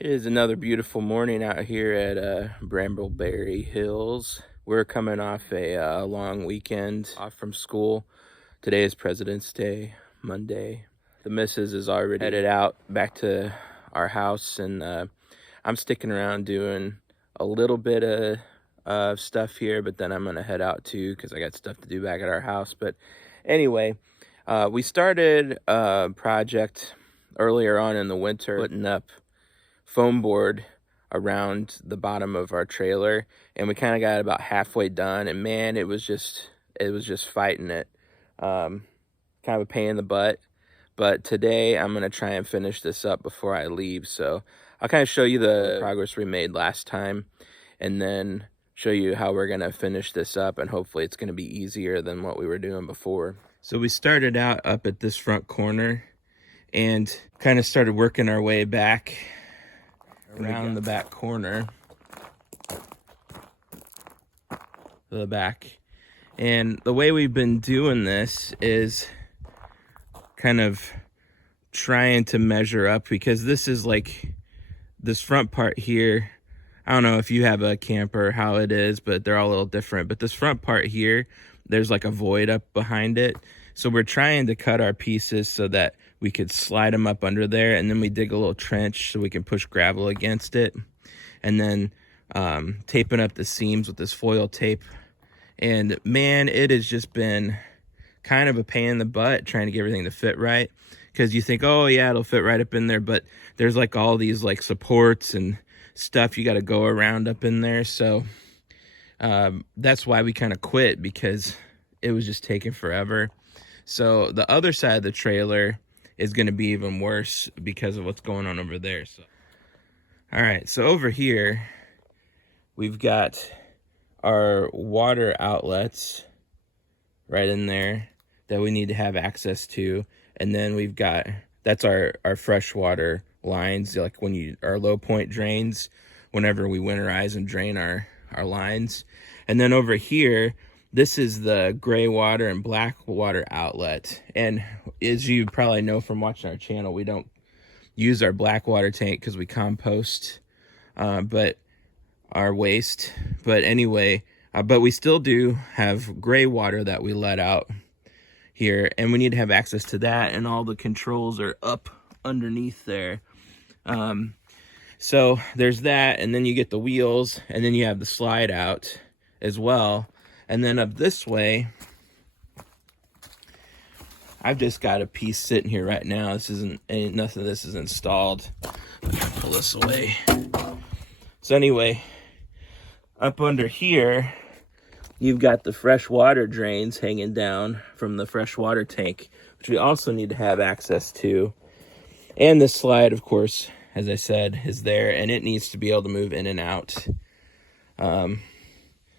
It is another beautiful morning out here at Brambleberry Hills. We're coming off a long weekend off from school. Today is President's Day, Monday. The missus is already headed out back to our house, and I'm sticking around doing a little bit of stuff here, but then I'm gonna head out too because I got stuff to do back at our house. But anyway, we started a project earlier on in the winter, putting up foam board around the bottom of our trailer, and we kind of got about halfway done, and man, it was just fighting it. Kind of a pain in the butt, but today I'm gonna try and finish this up before I leave. So I'll kind of show you the progress we made last time, and then show you how we're gonna finish this up, and hopefully it's gonna be easier than what we were doing before. So we started out up at this front corner and kind of started working our way back around the back corner, the back. And the way we've been doing this is kind of trying to measure up, because this is like this front part here. I don't know if you have a camper how it is, but they're all a little different. But this front part here, there's like a void up behind it. So we're trying to cut our pieces so that we could slide them up under there, and then we dig a little trench so we can push gravel against it, and then taping up the seams with this foil tape. And man, it has just been kind of a pain in the butt trying to get everything to fit right, because you think, oh yeah, it'll fit right up in there, but there's like all these like supports and stuff you got to go around up in there. So that's why we kind of quit, because it was just taking forever. So the other side of the trailer is going to be even worse because of what's going on over there. So, all right, so over here, we've got our water outlets right in there that we need to have access to. And then we've got, that's our freshwater lines, like when our low point drains, whenever we winterize and drain our lines. And then over here, this is the gray water and black water outlet. And as you probably know from watching our channel, we don't use our black water tank because we compost but our waste. But anyway, but we still do have gray water that we let out here, and we need to have access to that, and all the controls are up underneath there. So there's that, and then you get the wheels, and then you have the slide out as well. And then up this way, I've just got a piece sitting here right now. This isn't, nothing of this is installed. Pull this away. So anyway, up under here, you've got the fresh water drains hanging down from the fresh water tank, which we also need to have access to. And this slide, of course, as I said, is there, and it needs to be able to move in and out.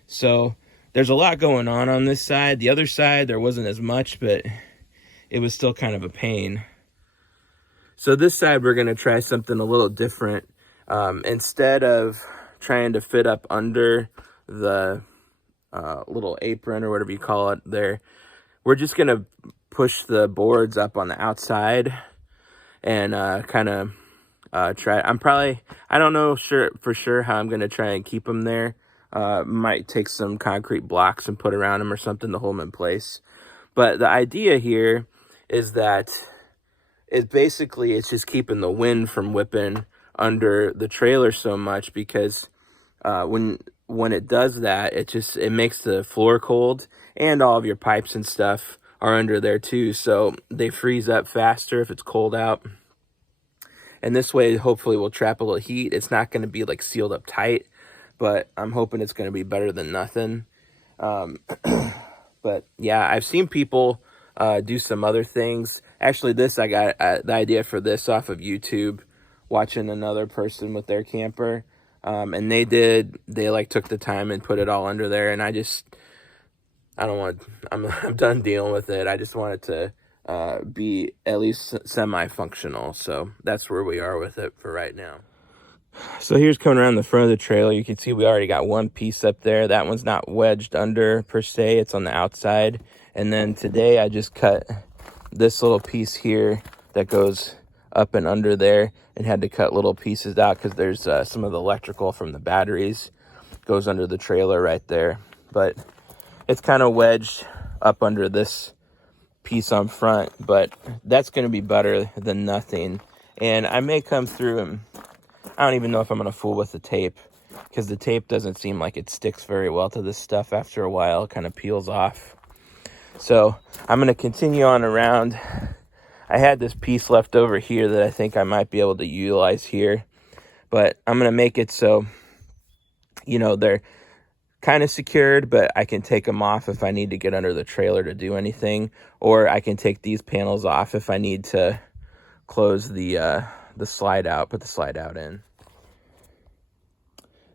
So there's a lot going on this side. The other side, there wasn't as much, but it was still kind of a pain. So this side, we're going to try something a little different. Instead of trying to fit up under the little apron or whatever you call it there, we're just going to push the boards up on the outside and kind of try. I don't know for sure how I'm going to try and keep them there. Might take some concrete blocks and put around them or something to hold them in place. But the idea here is that it's just keeping the wind from whipping under the trailer so much, because when it does that, it makes the floor cold, and all of your pipes and stuff are under there too, so they freeze up faster if it's cold out. And this way, hopefully, we'll trap a little heat. It's not going to be like sealed up tight, but I'm hoping it's going to be better than nothing. But yeah, I've seen people do some other things. Actually, I got the idea for this off of YouTube, watching another person with their camper. And they took the time and put it all under there. And I'm done dealing with it. I just want it to be at least semi-functional. So that's where we are with it for right now. So here's coming around the front of the trailer. You can see we already got one piece up there. That one's not wedged under per se. It's on the outside. And then today I just cut this little piece here that goes up and under there and had to cut little pieces out because there's some of the electrical from the batteries goes under the trailer right there. But it's kind of wedged up under this piece on front, but that's going to be better than nothing. And I may come through and I don't even know if I'm going to fool with the tape, because the tape doesn't seem like it sticks very well to this stuff. After a while, it kind of peels off. So I'm going to continue on around. I had this piece left over here that I think I might be able to utilize here, but I'm going to make it so, you know, they're kind of secured, but I can take them off if I need to get under the trailer to do anything, or I can take these panels off if I need to close the slide out, put the slide out in.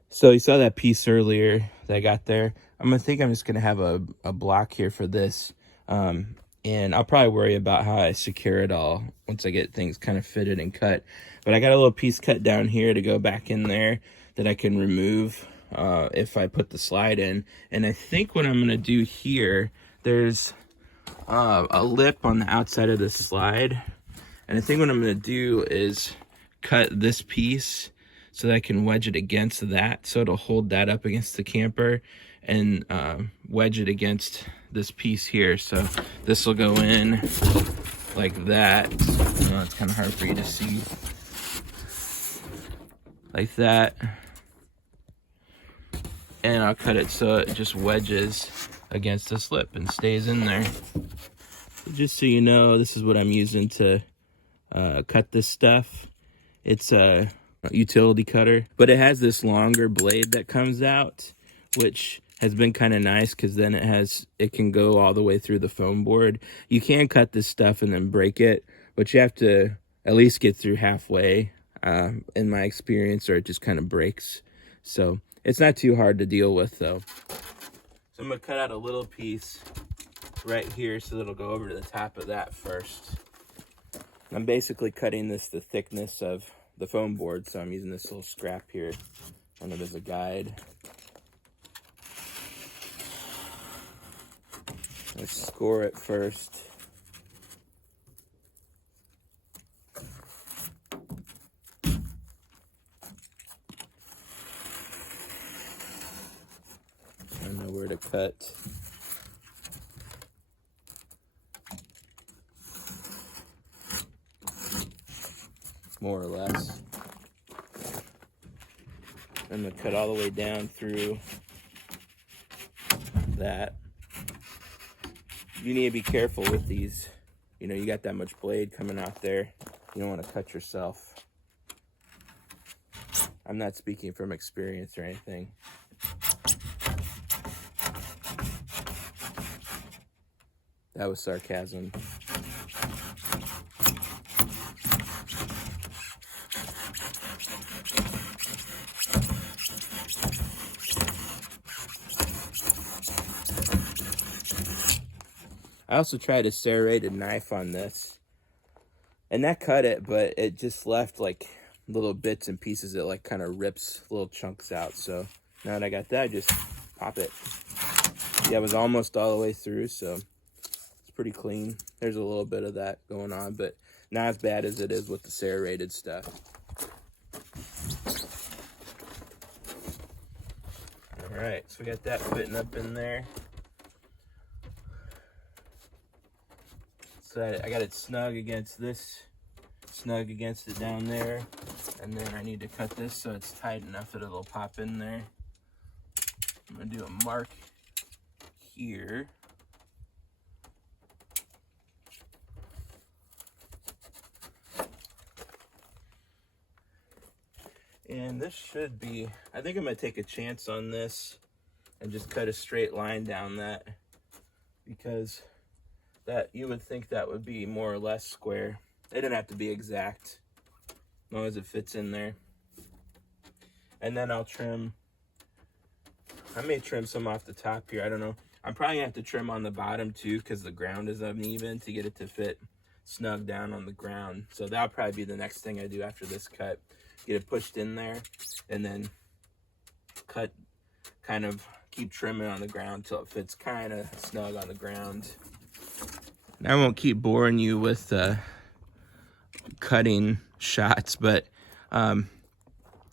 So you saw that piece earlier that I got there. I'm just gonna have a block here for this, and I'll probably worry about how I secure it all once I get things kind of fitted and cut. But I got a little piece cut down here to go back in there that I can remove if I put the slide in. And I think what I'm gonna do here, there's a lip on the outside of the slide, and I think what I'm gonna do is cut this piece so that I can wedge it against that, so it'll hold that up against the camper, and wedge it against this piece here. So this will go in like that. I know it's kind of hard for you to see. Like that. And I'll cut it so it just wedges against this lip and stays in there. Just so you know, this is what I'm using to cut this stuff. It's a utility cutter, but it has this longer blade that comes out, which has been kind of nice because then it can go all the way through the foam board. You can cut this stuff and then break it, but you have to at least get through halfway, in my experience, or it just kind of breaks. So it's not too hard to deal with though. So I'm gonna cut out a little piece right here so that it'll go over to the top of that first. I'm basically cutting this the thickness of the foam board, so I'm using this little scrap here kind of as a guide. Let's score it first. I know where to cut. More or less. I'm gonna cut all the way down through that. You need to be careful with these. You know, you got that much blade coming out there. You don't want to cut yourself. I'm not speaking from experience or anything. That was sarcasm. I also tried a serrated knife on this, and that cut it, but it just left like little bits and pieces. It like kind of rips little chunks out. So now that I got that, just pop it. Yeah, it was almost all the way through, so it's pretty clean. There's a little bit of that going on, but not as bad as it is with the serrated stuff. All right, so we got that fitting up in there. So I got it snug against this, snug against it down there, and then I need to cut this so it's tight enough that it'll pop in there. I'm gonna do a mark here. And this should be, I think I'm gonna take a chance on this and just cut a straight line down that, because that you would think that would be more or less square. It didn't have to be exact, as long as it fits in there. And then I'll trim. I may trim some off the top here, I don't know. I'm probably gonna have to trim on the bottom too, because the ground is uneven, to get it to fit snug down on the ground. So that'll probably be the next thing I do after this cut. Get it pushed in there, and then cut, kind of keep trimming on the ground till it fits kind of snug on the ground. I won't keep boring you with cutting shots, but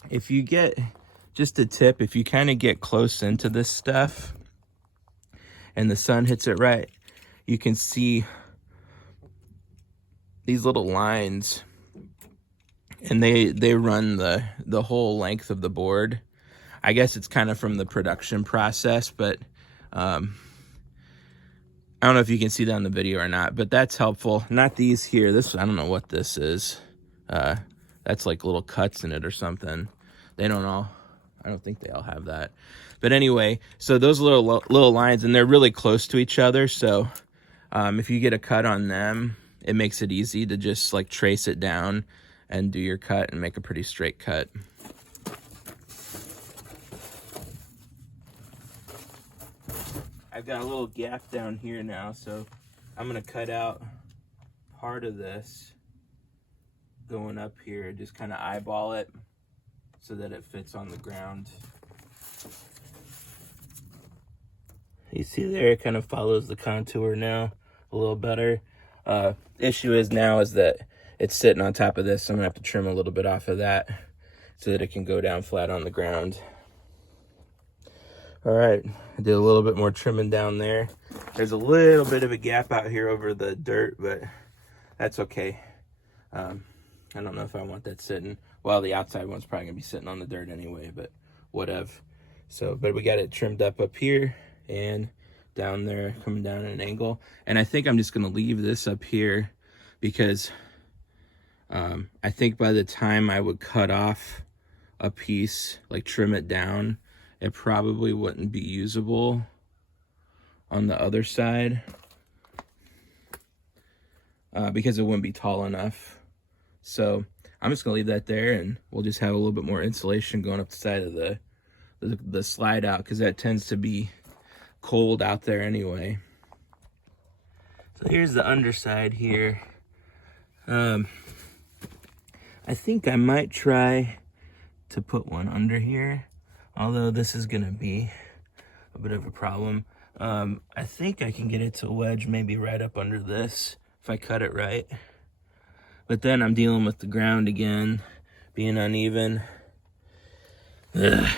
if you get, just a tip, if you kind of get close into this stuff and the sun hits it right, you can see these little lines, and they run the whole length of the board. I guess it's kind of from the production process, but I don't know if you can see that on the video or not, but that's helpful. Not these here. This, I don't know what this is. That's like little cuts in it or something. They don't all, I don't think they all have that. But anyway, so those little lines, and they're really close to each other. So if you get a cut on them, it makes it easy to just like trace it down and do your cut and make a pretty straight cut. I've got a little gap down here now, so I'm gonna cut out part of this going up here, just kind of eyeball it so that it fits on the ground. You see there, it kind of follows the contour now a little better. Issue is now is that it's sitting on top of this, so I'm gonna have to trim a little bit off of that so that it can go down flat on the ground. All right, I did a little bit more trimming down there. There's a little bit of a gap out here over the dirt, but that's okay. I don't know if I want that sitting. Well, the outside one's probably gonna be sitting on the dirt anyway, but whatever. So, but we got it trimmed up here and down there, coming down at an angle. And I think I'm just gonna leave this up here because I think by the time I would cut off a piece, like trim it down, it probably wouldn't be usable on the other side because it wouldn't be tall enough. So I'm just gonna leave that there, and we'll just have a little bit more insulation going up the side of the slide out, because that tends to be cold out there anyway. So here's the underside here. I think I might try to put one under here, although this is gonna be a bit of a problem. I think I can get it to wedge maybe right up under this if I cut it right. But then I'm dealing with the ground again, being uneven. Ugh.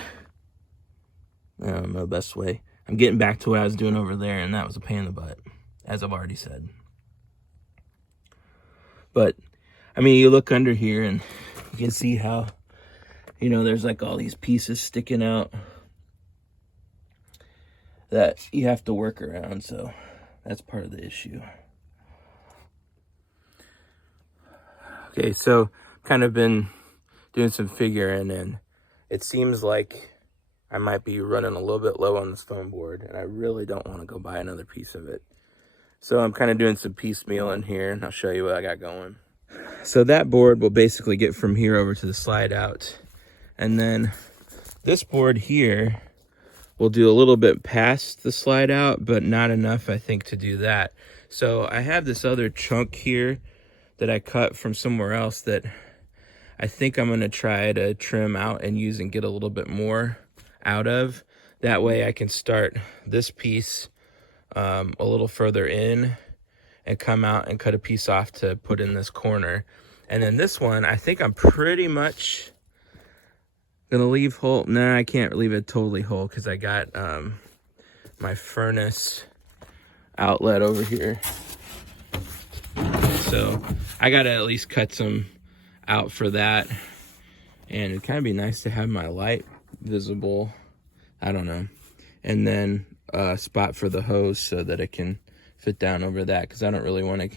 I don't know the best way. I'm getting back to what I was doing over there, and that was a pain in the butt, as I've already said. But, I mean, you look under here and you can see how, you know, there's like all these pieces sticking out that you have to work around, so that's part of the issue. Okay, so kind of been doing some figuring, and it seems like I might be running a little bit low on this foam board, and I really don't want to go buy another piece of it. So I'm kind of doing some piecemeal in here, and I'll show you what I got going. So that board will basically get from here over to the slide out. And then this board here will do a little bit past the slide out, but not enough, I think, to do that. So I have this other chunk here that I cut from somewhere else that I think I'm gonna try to trim out and use and get a little bit more out of. That way I can start this piece a little further in and come out and cut a piece off to put in this corner. And then this one, I think I'm pretty much gonna leave whole. Nah, I can't leave it totally whole because I got my furnace outlet over here. So I gotta at least cut some out for that. And it'd kind of be nice to have my light visible. I don't know. And then a spot for the hose so that it can fit down over that, because I don't really want to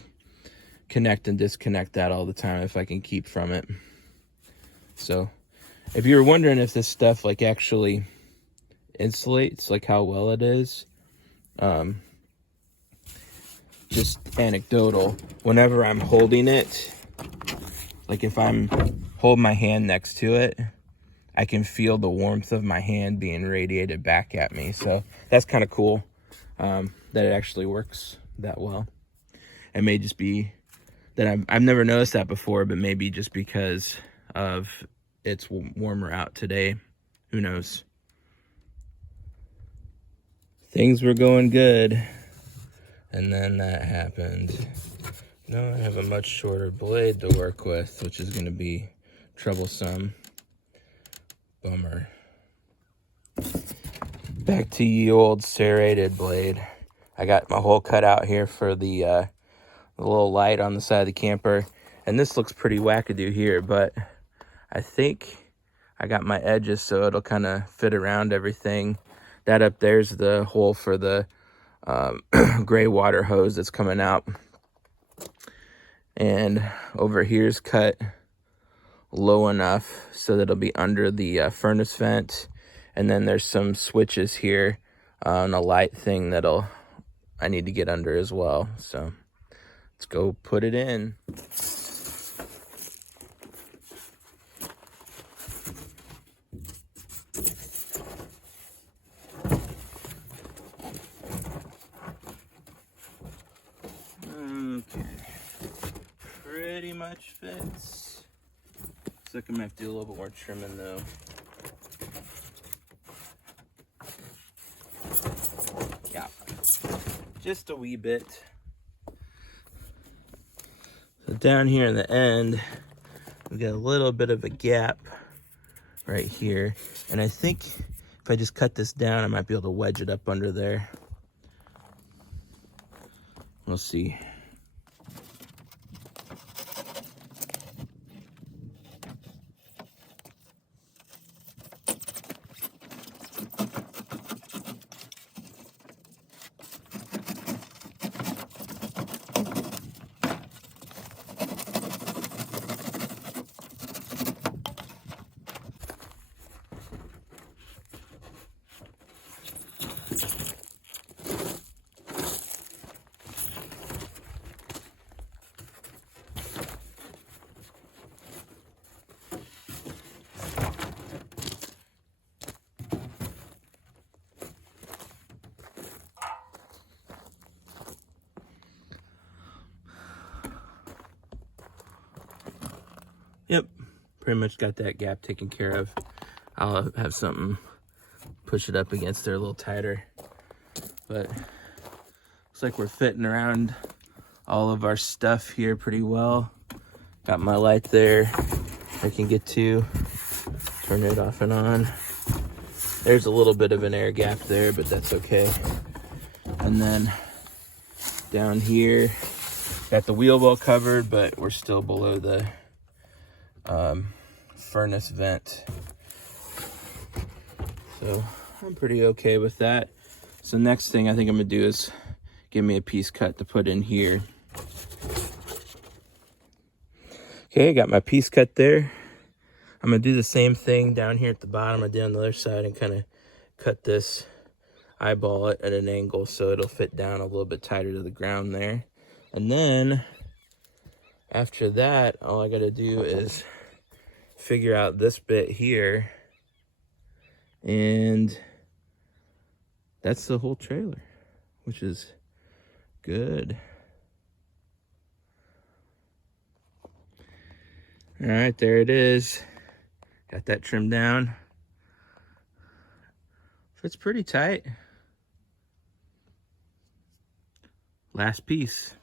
connect and disconnect that all the time if I can keep from it. So if you were wondering if this stuff like actually insulates, like how well it is, just anecdotal, whenever I'm holding it, like if I'm holding my hand next to it, I can feel the warmth of my hand being radiated back at me. So that's kind of cool that it actually works that well. It may just be that I've never noticed that before, but maybe just because of it's warmer out today. Who knows? Things were going good, and then that happened. No, I have a much shorter blade to work with, which is going to be troublesome. Bummer. Back to ye old serrated blade. I got my hole cut out here for the little light on the side of the camper. And this looks pretty wackadoo here, but I think I got my edges so it'll kind of fit around everything. That up there's the hole for the gray water hose that's coming out. And over here's cut low enough so that it'll be under the furnace vent. And then there's some switches here on a light thing I need to get under as well. So let's go put it in. Okay, pretty much fits. Looks like I'm gonna have to do a little bit more trimming though. Yeah, just a wee bit. So down here in the end, we got a little bit of a gap right here. And I think if I just cut this down, I might be able to wedge it up under there. We'll see. Yep, pretty much got that gap taken care of. I'll have something push it up against there a little tighter. But looks like we're fitting around all of our stuff here pretty well. Got my light there I can get to. Turn it off and on. There's a little bit of an air gap there, but that's okay. And then down here, got the wheel well covered, but we're still below the furnace vent. So I'm pretty okay with that. So next thing I think I'm gonna do is give me a piece cut to put in here. Okay, got my piece cut there. I'm gonna do the same thing down here at the bottom. I did on the other side and kind of cut this, eyeball it at an angle so it'll fit down a little bit tighter to the ground there. And then after that, all I gotta do is figure out this bit here, and that's the whole trailer, which is good. All right, there it is. Got that trimmed down. Fits pretty tight. Last piece.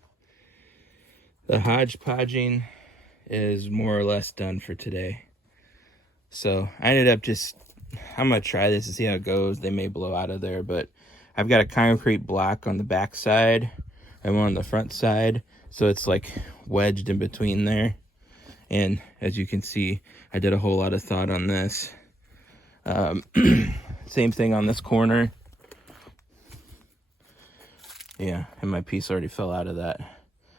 The hodgepodging is more or less done for today. So I ended up I'm gonna try this and see how it goes. They may blow out of there, but I've got a concrete block on the back side and one on the front side. So it's like wedged in between there. And as you can see, I did a whole lot of thought on this. Same thing on this corner. Yeah, and my piece already fell out of that.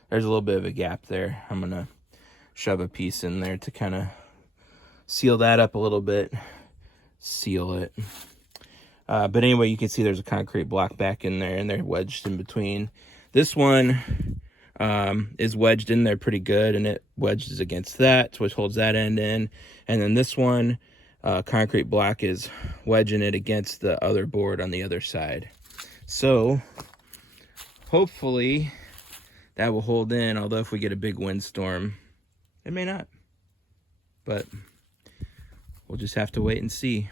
There's a little bit of a gap there. I'm gonna shove a piece in there to kind of seal that up a little bit. Seal it. But anyway, you can see there's a concrete block back in there and they're wedged in between. This one is wedged in there pretty good, and it wedges against that, which holds that end in. And then this one, concrete block is wedging it against the other board on the other side. So hopefully that will hold in, although if we get a big windstorm, it may not. But we'll just have to wait and see.